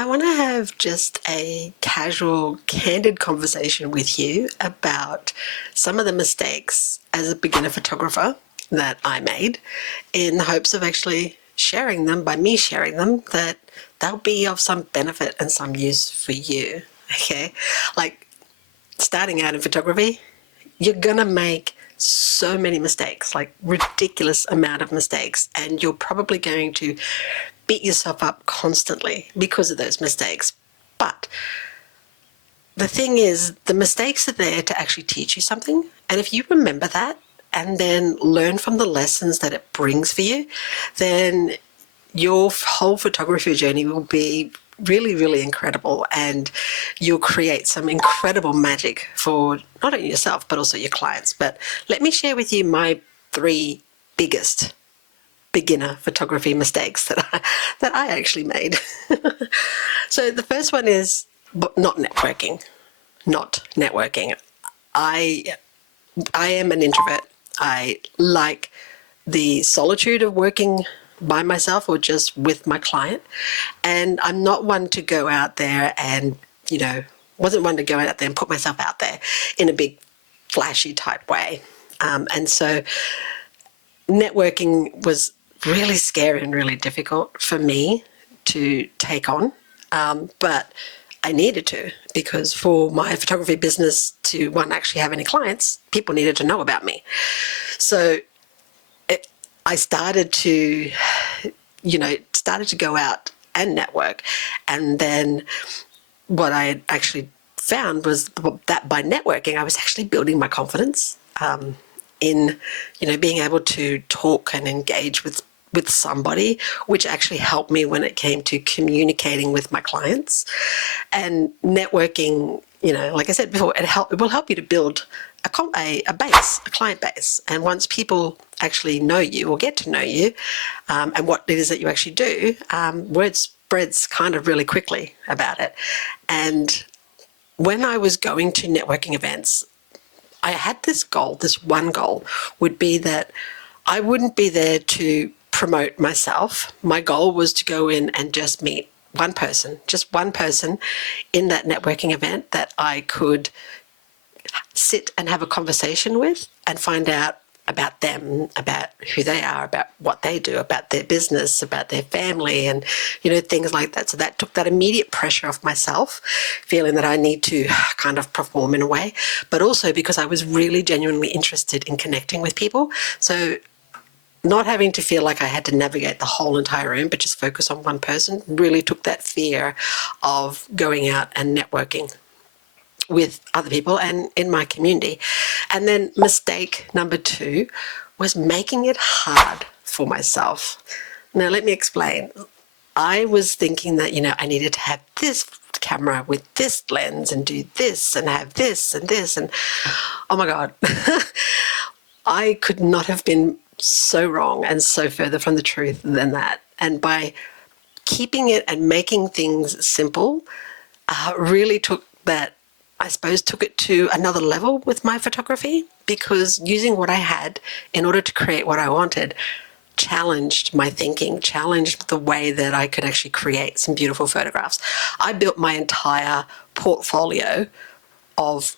I want to have just a casual, candid conversation with you about some of the mistakes as a beginner photographer that I made, in the hopes of actually sharing them, by me sharing them, that they'll be of some benefit and some use for you. Okay? Like, starting out in photography, you're gonna make so many mistakes, like ridiculous amount of mistakes, and you're probably going to beat yourself up constantly because of those mistakes. But the thing is, the mistakes are there to actually teach you something, and if you remember that and then learn from the lessons that it brings for you, then your whole photography journey will be really, really incredible, and you'll create some incredible magic for not only yourself but also your clients. But let me share with you my three biggest beginner photography mistakes that I actually made. So the first one is not networking. Not networking. I I am an introvert. I like the solitude of working by myself or just with my client. And I'm not one to go out there and, wasn't one to go out there and put myself out there in a big flashy type way. And so networking was really scary and really difficult for me to take on. But I needed to, because for my photography business to, one, actually have any clients, people needed to know about me. So I started to, started to go out and network. And then what I actually found was that by networking, I was actually building my confidence in, being able to talk and engage with somebody, which actually helped me when it came to communicating with my clients. And networking, like I said before, it will help you to build a base, a client base. And once people actually know you or get to know you, and what it is that you actually do, word spreads kind of really quickly about it. And when I was going to networking events, I had this goal. This one goal would be that I wouldn't be there to promote myself. My goal was to go in and just meet just one person in that networking event that I could sit and have a conversation with and find out about them, about who they are, about what they do, about their business, about their family, and things like that. So that took that immediate pressure off myself, feeling that I need to kind of perform in a way, but also because I was really genuinely interested in connecting with people. So not having to feel like I had to navigate the whole entire room, but just focus on one person, really took that fear of going out and networking with other people and in my community. And then mistake number two was making it hard for myself. Now, let me explain. I was thinking that, I needed to have this camera with this lens and do this and have this and this. And oh my God, I could not have been so wrong and so further from the truth than that. And by keeping it and making things simple, really took it to another level with my photography, because using what I had in order to create what I wanted challenged my thinking, challenged the way that I could actually create some beautiful photographs. I built my entire portfolio of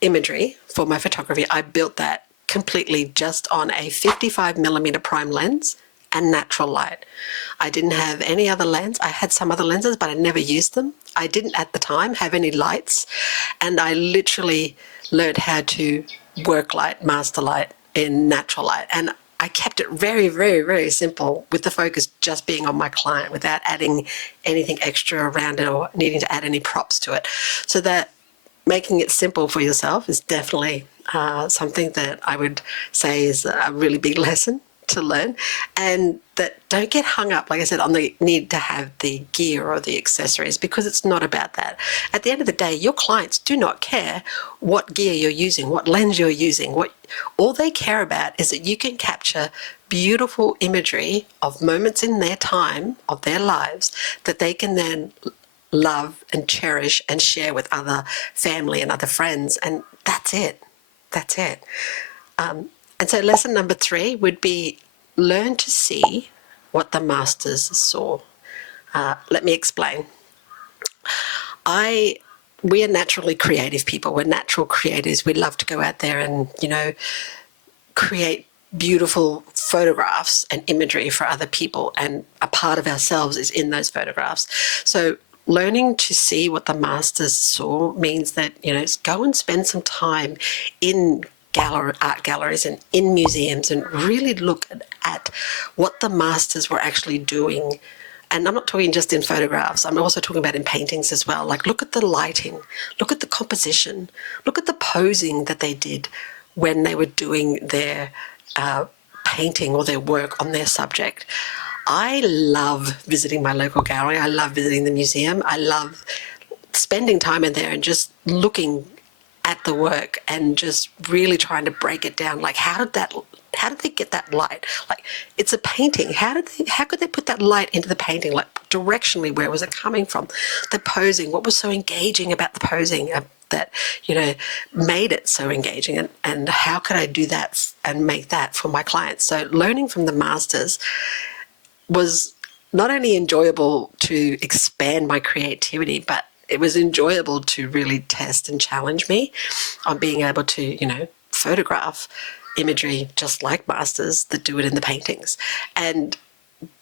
imagery for my photography. I built that completely just on a 55mm prime lens and natural light. I didn't have any other lens. I had some other lenses, but I never used them. I didn't at the time have any lights, and I literally learned how to work light, master light in natural light. And I kept it very, very, very simple, with the focus just being on my client without adding anything extra around it or needing to add any props to it. So that making it simple for yourself is definitely something that I would say is a really big lesson to learn. And that don't get hung up, like I said, on the need to have the gear or the accessories, because it's not about that. At the end of the day, your clients do not care what gear you're using, what lens you're using. All they care about is that you can capture beautiful imagery of moments in their time, of their lives, that they can then love and cherish and share with other family and other friends. And that's it. That's it. And so lesson number three would be learn to see what the masters saw. Let me explain. We are naturally creative people. We're natural creators. We love to go out there and, create beautiful photographs and imagery for other people, and a part of ourselves is in those photographs. So learning to see what the masters saw means that, go and spend some time in art galleries and in museums and really look at what the masters were actually doing. And I'm not talking just in photographs, I'm also talking about in paintings as well. Like, look at the lighting, look at the composition, look at the posing that they did when they were doing their painting or their work on their subject. I love visiting my local gallery. I love visiting the museum. I love spending time in there and just looking at the work and just really trying to break it down. Like, how did they get that light? Like, it's a painting. How could they put that light into the painting? Like, directionally, where was it coming from? The posing, what was so engaging about the posing that, made it so engaging? And how could I do that and make that for my clients? So learning from the masters was not only enjoyable to expand my creativity, but it was enjoyable to really test and challenge me on being able to, photograph imagery just like masters that do it in the paintings. And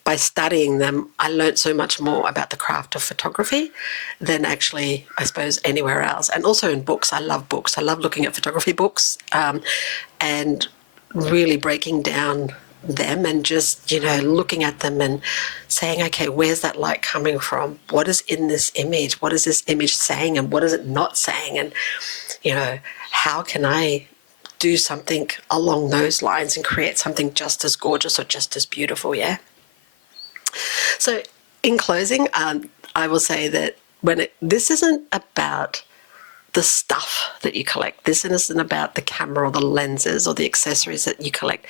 by studying them, I learned so much more about the craft of photography than actually, I suppose, anywhere else. And also in books. I love books. I love looking at photography books and really breaking down them and just, looking at them and saying, okay, where's that light coming from? What is in this image? What is this image saying and what is it not saying? And, how can I do something along those lines and create something just as gorgeous or just as beautiful, yeah? So in closing, I will say that this isn't about the stuff that you collect. This isn't about the camera or the lenses or the accessories that you collect.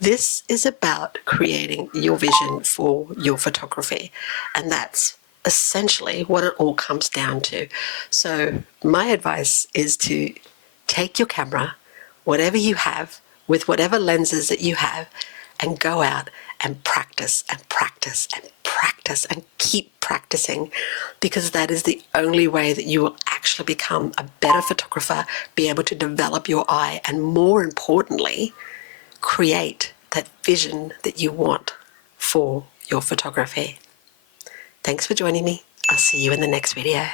This is about creating your vision for your photography. And that's essentially what it all comes down to. So my advice is to take your camera, whatever you have, with whatever lenses that you have, and go out and practice and practice and practice and keep practicing, because that is the only way that you will actually become a better photographer, be able to develop your eye, and more importantly, create that vision that you want for your photography. Thanks for joining me. I'll see you in the next video.